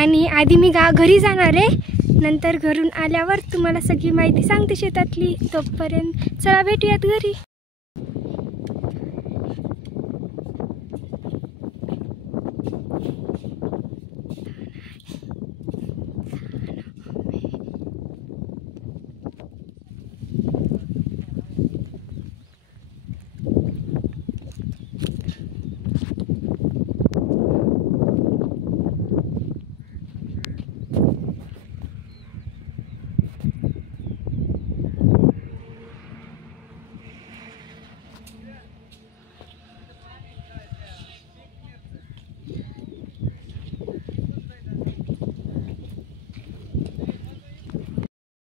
आणि आधी मी घरी जाणार आहे, नंतर घरून आल्यावर तुम्हाला सगळी माहिती सांगते शेतातली. तोपर्यंत चला भेटूयात घरी.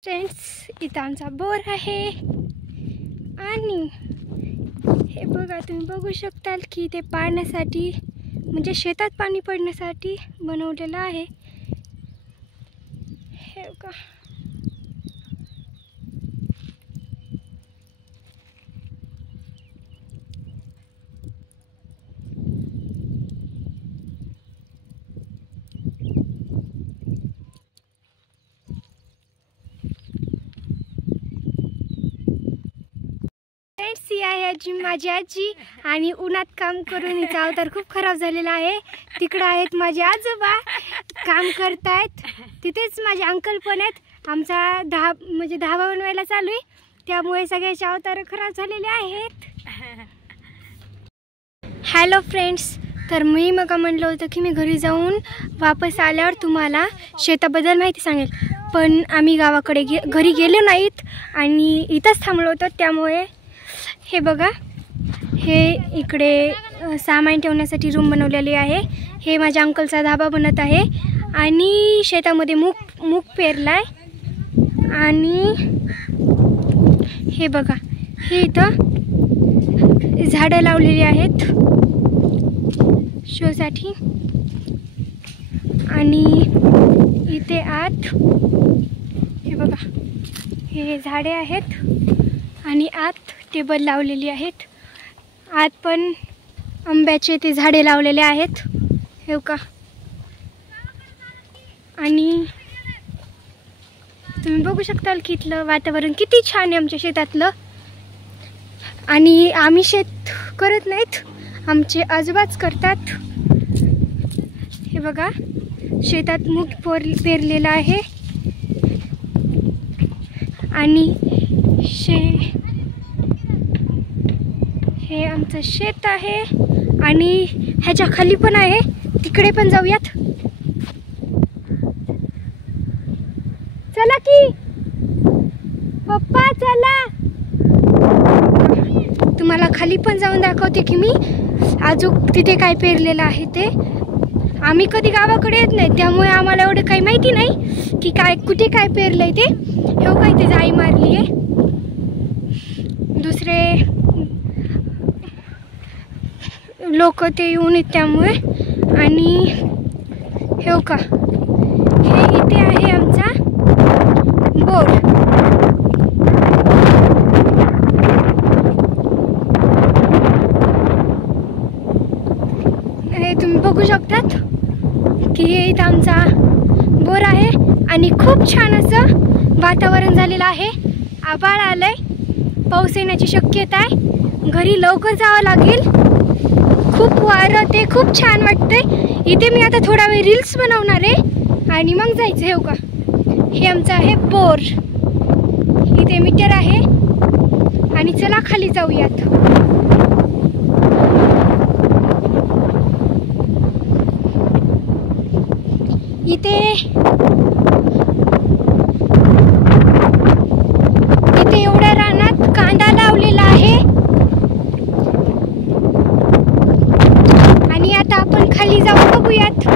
फ्रेंड्स, इथं आमचा बोर आहे आणि हे बघा, तुम्ही बघू शकताल की ते पाण्यासाठी म्हणजे शेतात पाणी पडण्यासाठी बनवलेलं आहे. हे बघा, ही आहे आजी, माझी आजी. आणि उन्हात काम करून हिचा अवतार खूप खराब झालेला आहे. तिकडं आहेत माझे आजोबा, काम करतायत. तिथेच माझे अंकल पण आहेत. आमचा धाबा बनवायला चालू आहे, त्यामुळे सगळ्याचे अवतार खराब झालेले आहेत. हॅलो फ्रेंड्स, तर मी मग म्हणलं होतं की मी घरी जाऊन वापस आल्यावर तुम्हाला शेताबद्दल माहिती सांगेल, पण आम्ही गावाकडे घरी गेलो नाहीत आणि इथंच थांबलो होतो. त्यामुळे हे बघा, हे इकडे सामान ठेवण्यासाठी रूम बनवलेली आहे. हे माझ्या अंकलचा धाबा बनत आहे आणि शेतामध्ये मूग पेरलाय. आणि हे बघा, हे इथं झाडं लावलेली आहेत शोसाठी. आणि इथे आत हे बघा, हे झाडे आहेत आणि आत टेबल लावलेली आहेत. आत पण आंब्याचे ते झाडे लावलेले आहेत, हे का. आणि तुम्ही बघू शकताल की इथलं वातावरण किती छान आहे आमच्या शेतातलं. आणि आम्ही शेत करत नाहीत, आमचे आजोबाच करतात. हे बघा, शेतात मूग पेरलेलं आहे आणि हे आमचं शेत आहे. आणि ह्याच्या खाली पण आहे, तिकडे पण जाऊयात. चला की पप्पा, चला. तुम्हाला खाली पण जाऊन दाखवते की मी अजून तिथे काय पेरलेलं आहे ते. आम्ही कधी गावाकडे येत नाही, त्यामुळे आम्हाला एवढं काही माहिती नाही की कुठे काय पेरलंय ते. हे काय ते जाई मारली आहे. दुसरे लोक ते येऊन येत त्यामुळे. आणि हे का, हे इथे आहे आमचा बोर. हे तुम्ही बघू शकतात की हे इथं आमचा बोर आहे आणि खूप छान असं वातावरण झालेलं आहे. आभाळ आलंय, पाऊस येण्याची शक्यता आहे. घरी लवकर जावं लागेल, खूप वारं ते खूप छान वाटतंय. इथे मी आता थोडा वेळ रील्स बनवणार आहे आणि मग जायचं. हे का, हे आमचं आहे बोर. इथे मीटर आहे आणि चला खाली जाऊयात. इथे एवढ्या रानात कांदा लावलेला आहे. आणि आता आपण खाली जाऊन बघूयात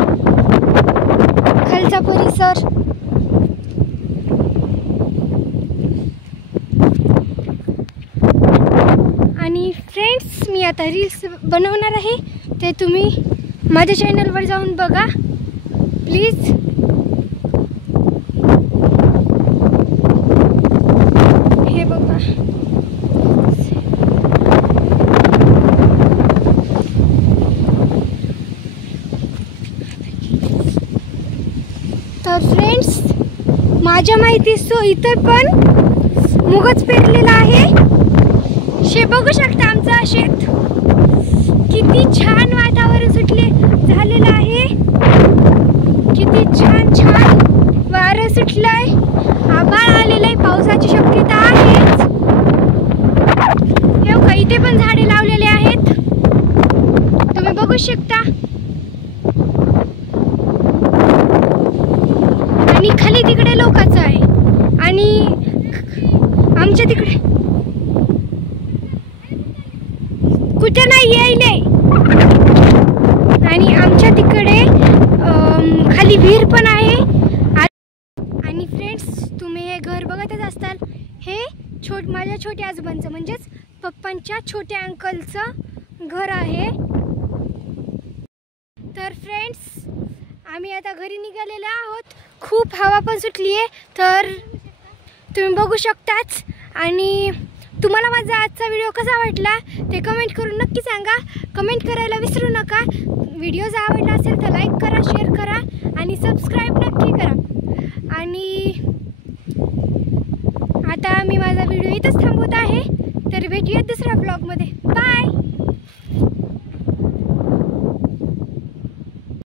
खालचा परिसर. आणि फ्रेंड्स, मी आता रील्स बनवणार आहे, ते तुम्ही माझ्या चॅनलवर जाऊन बघा प्लीज. हे बघा, फ्रेंड्स, माझ्या माहितीसो इथं पण मुगच पेरलेला आहे. शे बघू शकता आमचा शेत किती छान वातावरण सुटले झालेलं आहे. किती छान छान वारं सुटलंय, आभाळ आलेलं आहे, पावसाची शक्यता आहेच. हे बघा इथे पण झाडे लावलेले आहेत, तुम्ही बघू शकता. आणि खाली तिकडे लोकांचं आहे आणि आमच्या तिकडे कुठे नाही यायले. आणि आमच्या तिकडे खाली विहीर पण आहे. आणि फ्रेंड्स, तुम्ही हे घर बघतच असताल, हे माझ्या छोट्या आजोबांचं म्हणजेच पप्पांच्या छोट्या अंकलचं घर आहे. तर फ्रेंड्स, आम्ही आता घरी निघालेलो आहोत. खूप हवा पण सुटली आहे, तर तुम्ही बघू शकताच. आणि तुम्हाला माझा आजचा व्हिडिओ कसा वाटला ते कमेंट करून नक्की सांगा. कमेंट करायला विसरू नका. व्हिडिओ जर आवडला असेल तर लाईक करा, शेअर करा आणि सबस्क्राईब नक्की करा. आणि आता मी माझा व्हिडिओ इथंच थांबवत आहे. तर भेटूयात दुसऱ्या ब्लॉगमध्ये.